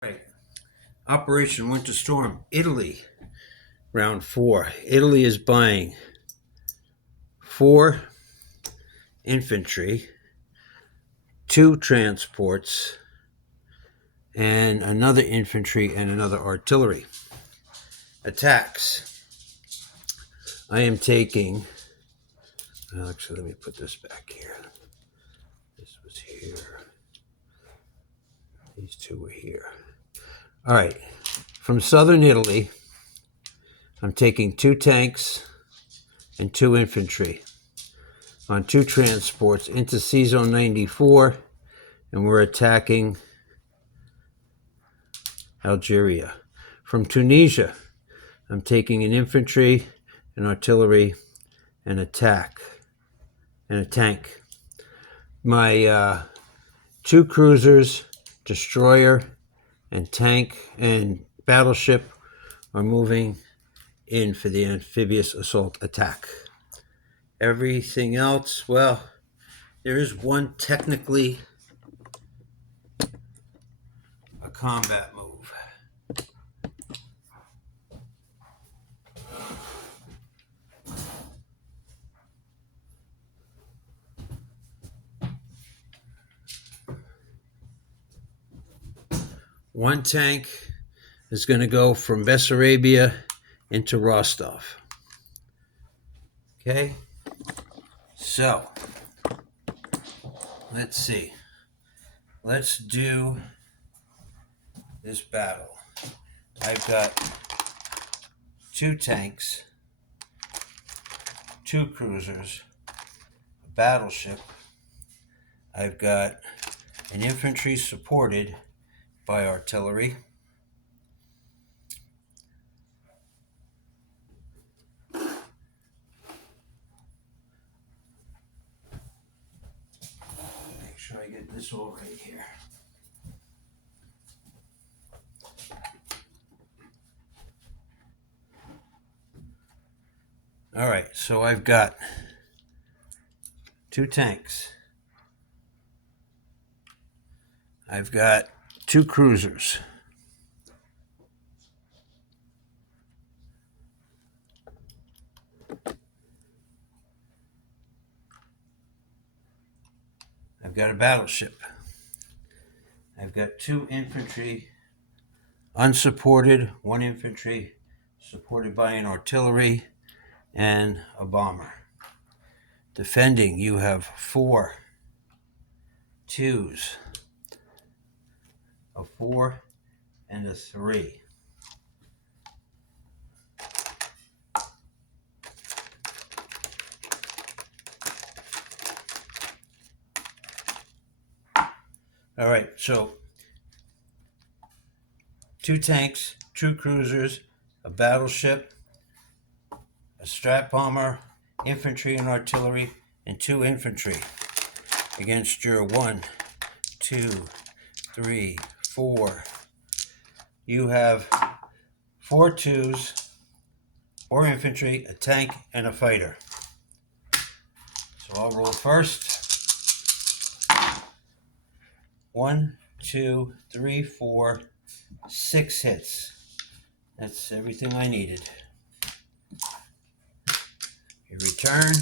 Right. Operation Winter Storm, Italy, round 4. Italy is buying 4 infantry, 2 transports, and another infantry and another artillery. Attacks. I am taking. Actually, let me put this back here. This was here. These 2 were here. All right. From southern Italy, I'm taking 2 tanks and 2 infantry on 2 transports into C Zone 94, and we're attacking Algeria. From Tunisia, I'm taking an infantry, an artillery, and a tank. My 2 cruisers, destroyer, and tank and battleship are moving in for the amphibious assault attack. Everything else, well, there is one technically a combat move. One tank is going to go from Bessarabia into Rostov. Okay, so let's see. Let's do this battle. I've got 2 tanks, 2 cruisers, a battleship. I've got an infantry supported by artillery. Make sure I get this all right here. All right, so I've got 2 tanks. I've got 2 cruisers. I've got a battleship. I've got 2 infantry unsupported, 1 infantry supported by an artillery, and a bomber. Defending, you have 4 twos, a 4, and a 3. All right, so 2 tanks, 2 cruisers, a battleship, a strat bomber, infantry and artillery, and 2 infantry against your 1, 2, 3, 4. You have 4 twos, 4 infantry, a tank, and a fighter. So I'll roll first. 1, 2, 3, 4, 6 hits. That's everything I needed. You return.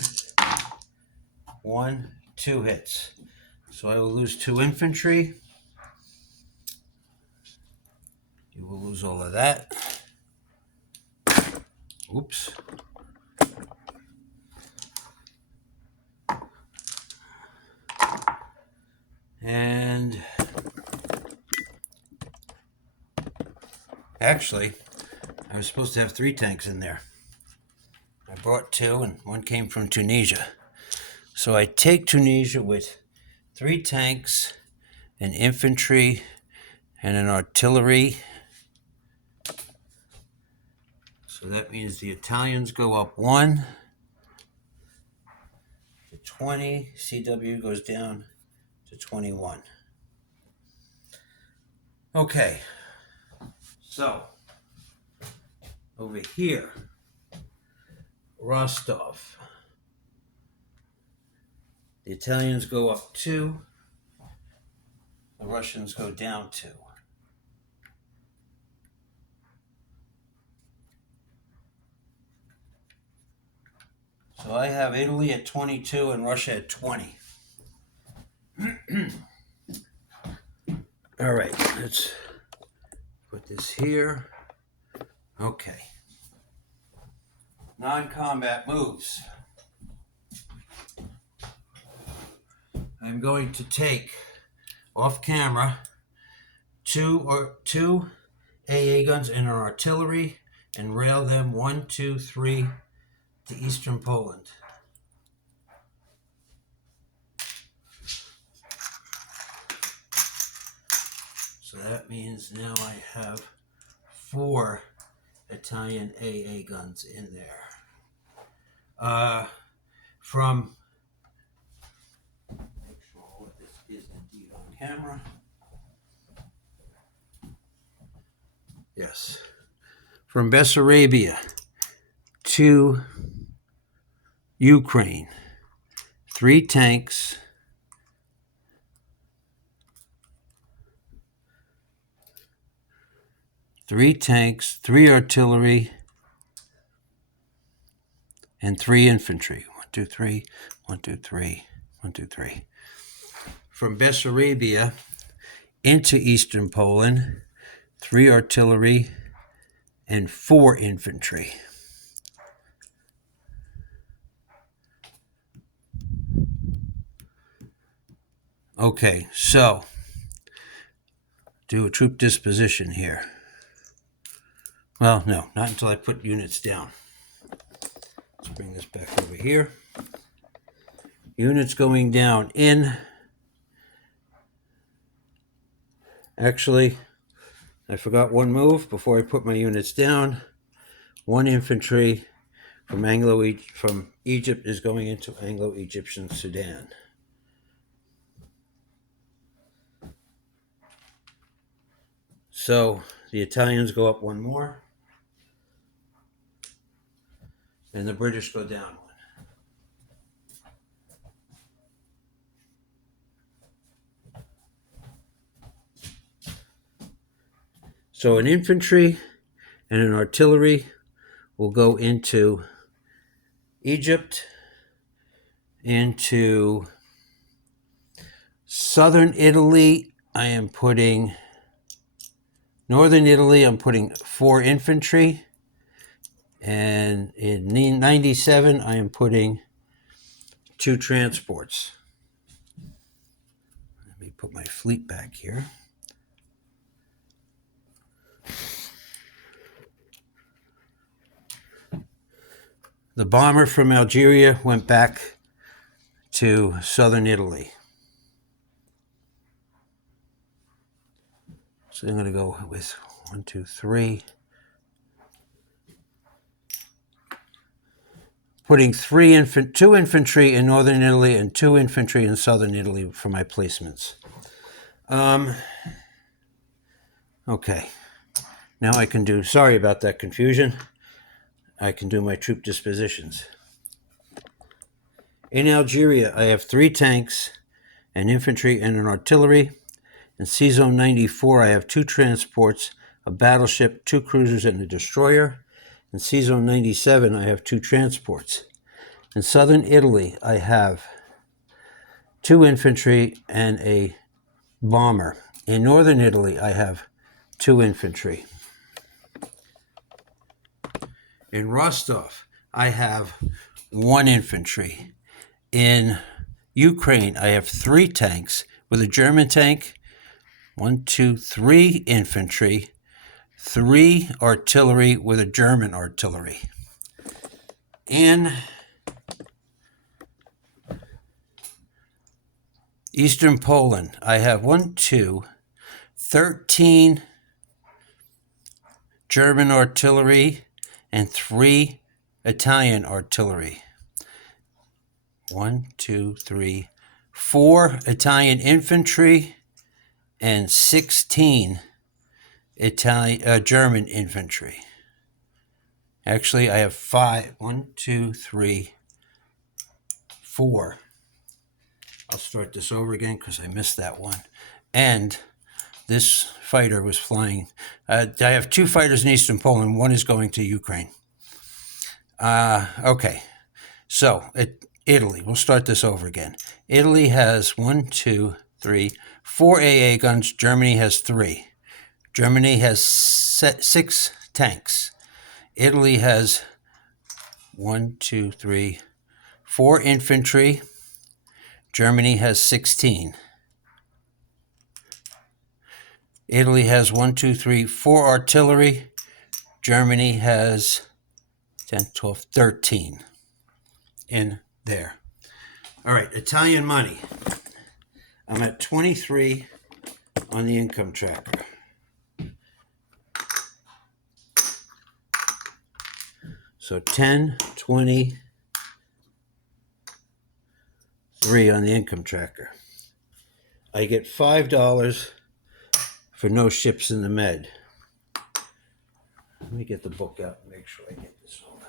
1, 2 hits. So I will lose 2 infantry. You will lose all of that. Oops. And actually, I was supposed to have 3 tanks in there. I brought 2, and 1 came from Tunisia. So I take Tunisia with 3 tanks, an infantry, and an artillery. So that means the Italians go up 1 to 20. CW goes down to 21. Okay. So over here, Rostov. The Italians go up 2. The Russians go down 2. So I have Italy at 22 and Russia at 20. All right, let's put this here. Okay. Non-combat moves. I'm going to take off camera two AA guns and an artillery and rail them 1, 2, 3 to eastern Poland. So that means now I have 4 Italian AA guns in there. Make sure all of this is indeed on camera. Yes. From Bessarabia to Ukraine, 3 tanks, 3 artillery, and 3 infantry. 1, 2, 3, 1, 2, 3, 1, 2, 3. From Bessarabia into eastern Poland, 3 artillery and 4 infantry. Okay, so do a troop disposition here. Well, no, not until I put units down. Let's bring this back over here. Units going down in. Actually, I forgot one move before I put my units down. 1 infantry from Egypt is going into Anglo-Egyptian Sudan. So the Italians go up 1 more, and the British go down 1. So an infantry and an artillery will go into Egypt, into southern Italy. I am putting northern Italy. I'm putting 4 infantry, and in 97 I am putting 2 transports. Let me put my fleet back here. The bomber from Algeria went back to southern Italy. So I'm going to go with 1, 2, 3. Putting 2 infantry in northern Italy and 2 infantry in southern Italy for my placements. Okay. Now I can do, sorry about that confusion. I can do my troop dispositions. In Algeria, I have 3 tanks, an infantry, and an artillery. In C-Zone 94, I have 2 transports, a battleship, 2 cruisers, and a destroyer. In C-Zone 97, I have 2 transports. In southern Italy, I have 2 infantry and a bomber. In northern Italy, I have 2 infantry. In Rostov, I have 1 infantry. In Ukraine, I have 3 tanks with a German tank, 1, 2, 3 infantry, 3 artillery with a German artillery. In eastern Poland, I have 13 German artillery and 3 Italian artillery. 1, 2, 3, 4 Italian infantry and 16 German infantry. Actually, I have 5. 1, 2, 3, 4. I'll start this over again because I missed that one. And this fighter was flying. I have 2 fighters in eastern Poland. 1 is going to Ukraine. Okay. So, Italy, we'll start this over again. Italy has 1, 2, 3, 4 AA guns. Germany has 3. Germany has 6 tanks. Italy has 1, 2, 3, 4 infantry. Germany has 16. Italy has 1, 2, 3, 4 artillery. Germany has 10, 12, 13 in there. All right, Italian money. I'm at 23 on the income tracker. So 10, 20, 3 on the income tracker. I get $5 for no ships in the Med. Let me get the book out and make sure I get this all right.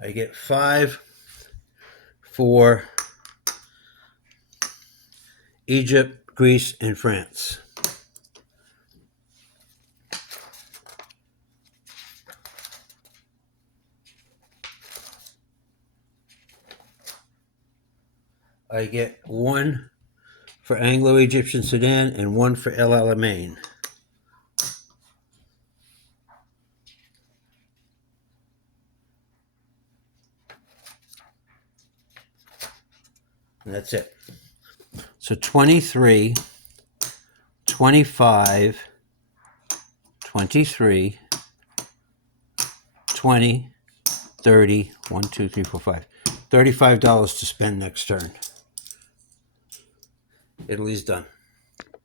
I get 5 for Egypt, Greece, and France. I get 1 for Anglo-Egyptian Sudan and 1 for El Alamein. And that's it. So 23, 25, 23, 20, 30, 1, 2, 3, 4, 5. $35 to spend next turn. Italy's done.